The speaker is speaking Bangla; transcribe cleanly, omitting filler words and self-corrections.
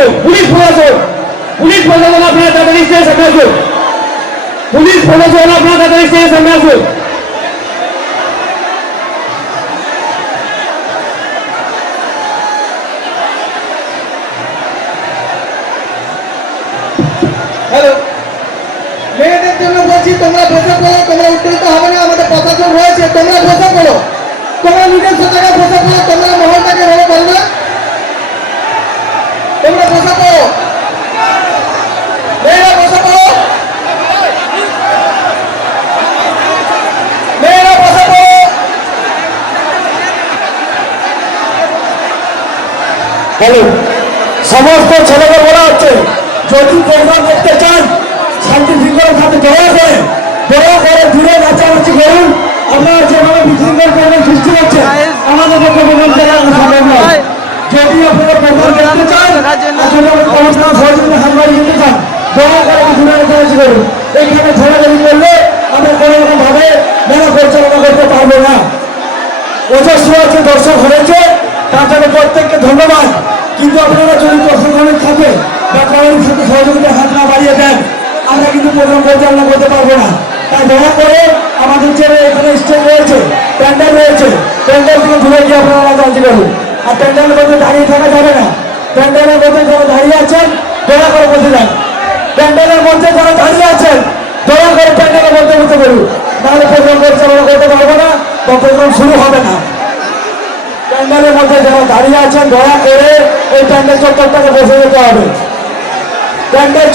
আসুন। পুলিশ প্রশাসন আপনারা তাড়াতাড়ি স্টেজের সামনে আসুন। পুলিশ প্রশাসন আপনারা তাড়াতাড়ি স্টেজের সামনে আসুন। হ্যালো, মেয়েদের জন্য বলছি তোমরা বসে পড়ো, তোমরা উত্তেজিত হবে না, আমাদের প্রশাসন রয়েছে, তোমরা বসে পড়ো, তোমরা নিজস্ব জায়গায় বসে পড়ো, তোমরা মহলটাকে ভালো করবে, তোমরা বসে পড়ো, মেয়েরা বসে পড়ো, মেয়েরা বসে পড়ো। হ্যালো, সমস্ত ছেলেকে বলা হচ্ছে যদি প্রোগ্রাম দেখতে চান শান্তি শৃঙ্খলা সাথে দয়া করে দূরে নাচানাচি করুন। আপনারা যেভাবে বিশৃঙ্খল করবেন সৃষ্টি হচ্ছে আমাদের পক্ষে প্রোগ্রাম দেখা সম্ভব নয়। যদি আপনারা প্রোগ্রাম দেখতে চান অনুষ্ঠান সহযোগিতা সাংবাদিক দিতে চান দয়া করে দূরে নাচানাচি করুন। এখানে ঝড়াঝড়ি করলে আমরা কোনো রকম ভাবে মেলা পরিচালনা করতে পারবো না। যথেষ্ট আছে দর্শক হয়েছে তার জন্য প্রত্যেককে ধন্যবাদ। কিন্তু আপনারা যদি প্রশাসনের সাথে বা কমিটির সাথে সহযোগিতার হাত না বাড়িয়ে দেন আমরা কিন্তু প্রোগ্রাম পরিচালনা করতে পারবো না। তাই দয়া করে আমাদের যে এখানে স্টেজ রয়েছে, প্যান্ডেল রয়েছে, প্যান্ডেল থেকে দূরে গিয়ে আপনারা নাচানাচি করুন। আর প্যান্ডেলের মধ্যে দাঁড়িয়ে থাকা যাবে না। প্যান্ডেলের মধ্যে যারা দাঁড়িয়ে আছেন দয়া করে বসে যান। প্যান্ডেলের মধ্যে যারা দাঁড়িয়ে আছেন দয়া করে প্যান্ডেলের মধ্যে বসে করুন, নাহলে প্রোগ্রাম পরিচালনা করতে পারবো না বা প্রোগ্রাম শুরু হবে না। প্যান্ডেলের মধ্যে যারা দাঁড়িয়ে আছেন দয়া করে এই প্যান্ডেল চত্বরটাকে বসে যেতে হবে। প্যান্ডেল